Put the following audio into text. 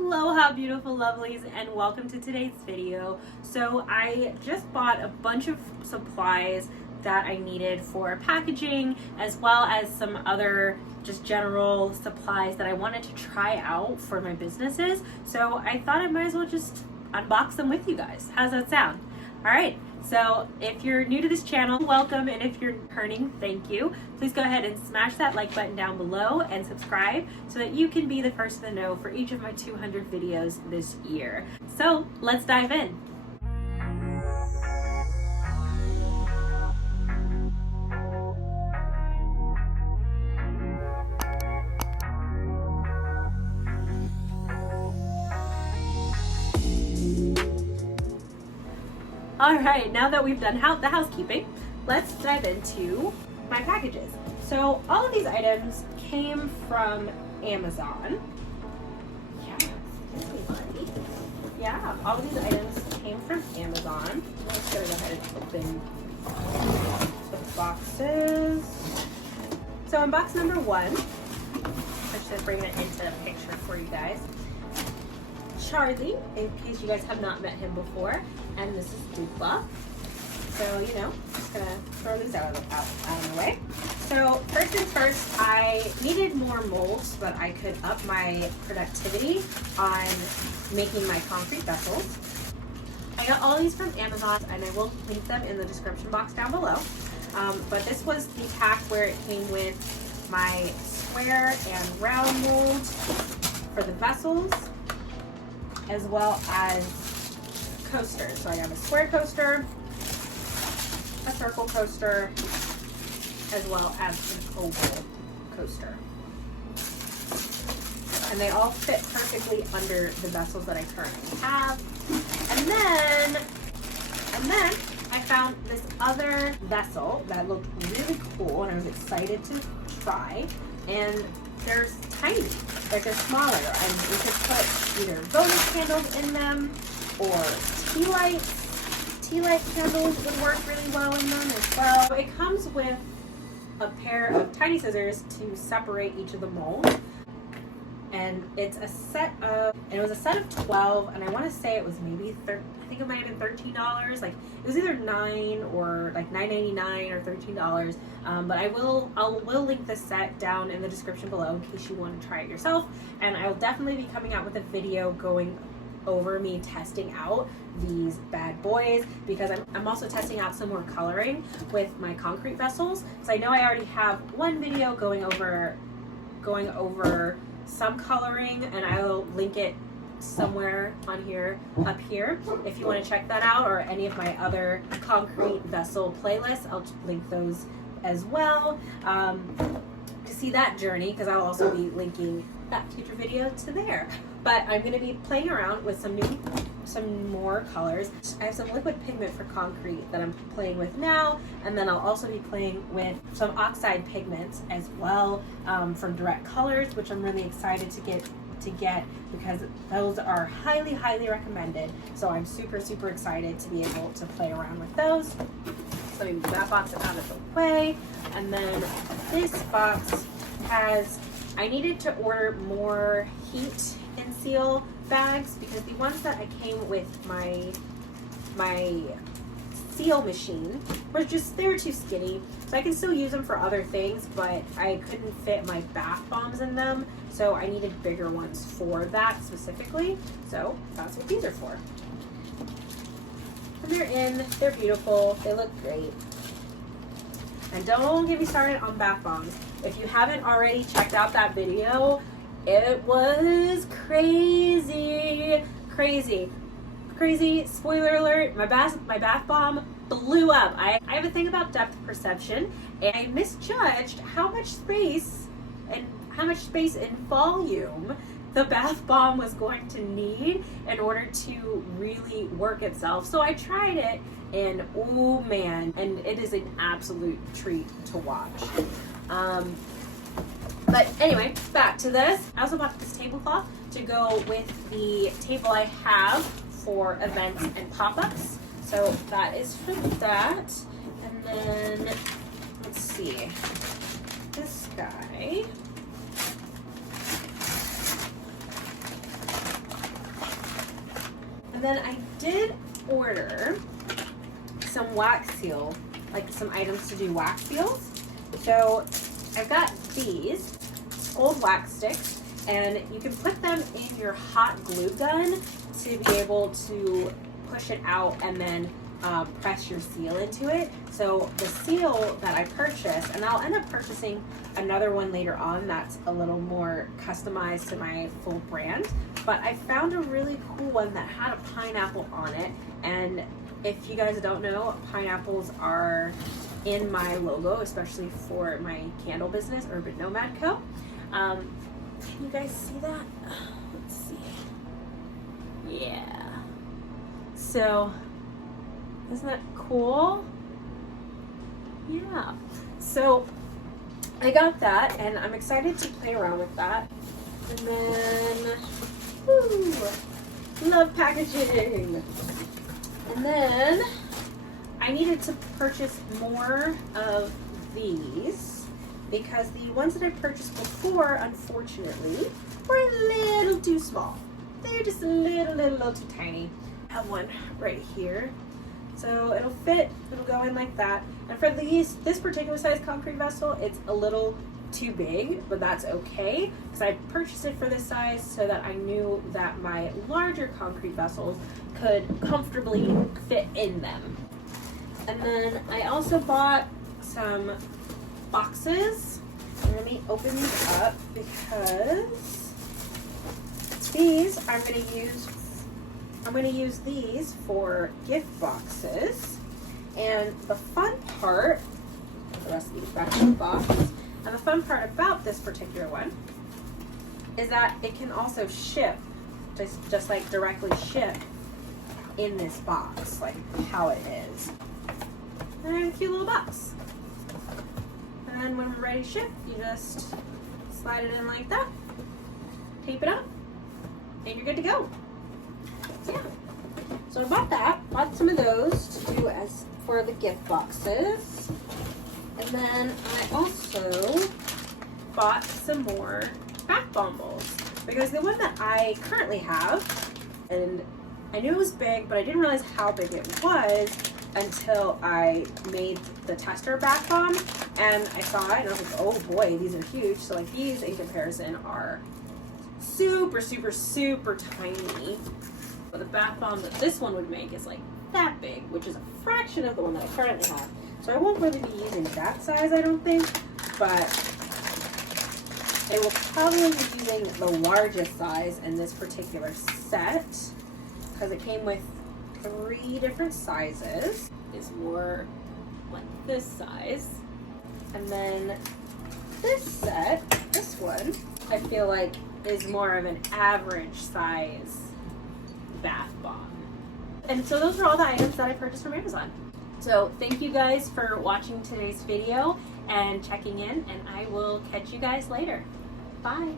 Aloha, beautiful lovelies, and welcome to today's video. So I just bought a bunch of supplies that I needed for packaging, as well as some other just general supplies that I wanted to try out for my businesses. So I thought I might as well just unbox them with you guys. How's that sound? All right. So if you're new to this channel, welcome, and if you're returning, thank you. Please go ahead and smash that like button down below and subscribe so that you can be the first to know for each of my 200 videos this year. So let's dive in. All right, now that we've done the housekeeping, let's dive into my packages. So all of these items came from Amazon. Yeah, all of these items came from Amazon. I'm just gonna go ahead and open the boxes. So in box number one, I'm just gonna bring it into the picture for you guys. Charlie, in case you guys have not met him before, and this is Dupla. So, you know, just gonna throw these out of the way. So, first things first, I needed more molds so that I could up my productivity on making my concrete vessels. I got all these from Amazon, and I will link them in the description box down below. But this was the pack where it came with my square and round mold for the vessels, as well as coasters. So I have a square coaster, a circle coaster, as well as an oval coaster. And they all fit perfectly under the vessels that I currently have. And then I found this other vessel that looked really cool and I was excited to try. And they're tiny, like they're smaller, and we could put either bonus candles in them or tea lights. Tea light candles would work really well in them as well. So it comes with a pair of tiny scissors to separate each of the molds. And it's a set of, and it was a set of 12, and I want to say it was maybe I think it might have been $13. Like it was either $9 or like $9.99 or $13. But I will link the set down in the description below in case you want to try it yourself. And I will definitely be coming out with a video going over me testing out these bad boys, because I'm also testing out some more coloring with my concrete vessels. So I know I already have one video going over some coloring, and I'll link it somewhere on here, up here, if you want to check that out, or any of my other concrete vessel playlists. I'll link those as well to see that journey, because I'll also be linking that future video to there. But I'm going to be playing around with some more colors. I have some liquid pigment for concrete that I'm playing with now, and then I'll also be playing with some oxide pigments as well from Direct Colors, which I'm really excited to get because those are highly recommended. So I'm super excited to be able to play around with those. So we move that box out of the way, and then this box has, I needed to order more heat and seal bags because the ones that I came with my seal machine were they were too skinny. So I can still use them for other things, but I couldn't fit my bath bombs in them. So I needed bigger ones for that specifically. So that's what these are for. And they're in, they're beautiful, they look great. And don't get me started on bath bombs. If you haven't already checked out that video, it was crazy. Spoiler alert, my bath bomb blew up. I have a thing about depth perception, and I misjudged how much space and volume the bath bomb was going to need in order to really work itself. So I tried it, and oh man, and it is an absolute treat to watch. But anyway, back to this. I also bought this tablecloth to go with the table I have for events and pop-ups. So that is for that. And then, let's see, this guy And then I did order some wax seal, like some items to do wax seals. So I've got these old wax sticks, and you can put them in your hot glue gun to be able to push it out and then press your seal into it. So the seal that I purchased, and I'll end up purchasing another one later on that's a little more customized to my full brand, but I found a really cool one that had a pineapple on it. And if you guys don't know, pineapples are in my logo, especially for my candle business, Urban Nomad Co. Can you guys see that? Let's see. Yeah. So, isn't that cool? Yeah. So, I got that, and I'm excited to play around with that. And then, woo, love packaging. And then, I needed to purchase more of these because the ones that I purchased before, unfortunately, were a little too small. They're just a little too tiny. I have one right here. So it'll fit, it'll go in like that. And for this particular size concrete vessel, it's a little too big, but that's okay because I purchased it for this size so that I knew that my larger concrete vessels could comfortably fit in them. And then I also bought some boxes. And let me open these up because these I'm going to use these for gift boxes. And the fun part, the rest of these back in the box, and the fun part about this particular one is that it can also ship, just like directly ship in this box, like how it is. And a cute little box. And then when we're ready to ship, you just slide it in like that, tape it up, and you're good to go. So yeah. So I bought some of those to do as for the gift boxes. And then I also bought some more bath bomb bowls because the one that I currently have, and I knew it was big, but I didn't realize how big it was until I made the tester bath bomb, and I saw it and I was like, oh boy, these are huge. So like these in comparison are super tiny. But the bath bomb that this one would make is like that big, which is a fraction of the one that I currently have. So I won't really be using that size, I don't think, but I will probably be using the largest size in this particular set because it came with 3 different sizes. It's more like this size. And then this set, this one, I feel like is more of an average size bath bomb. And so those are all the items that I purchased from Amazon. So thank you guys for watching today's video and checking in, and I will catch you guys later. Bye.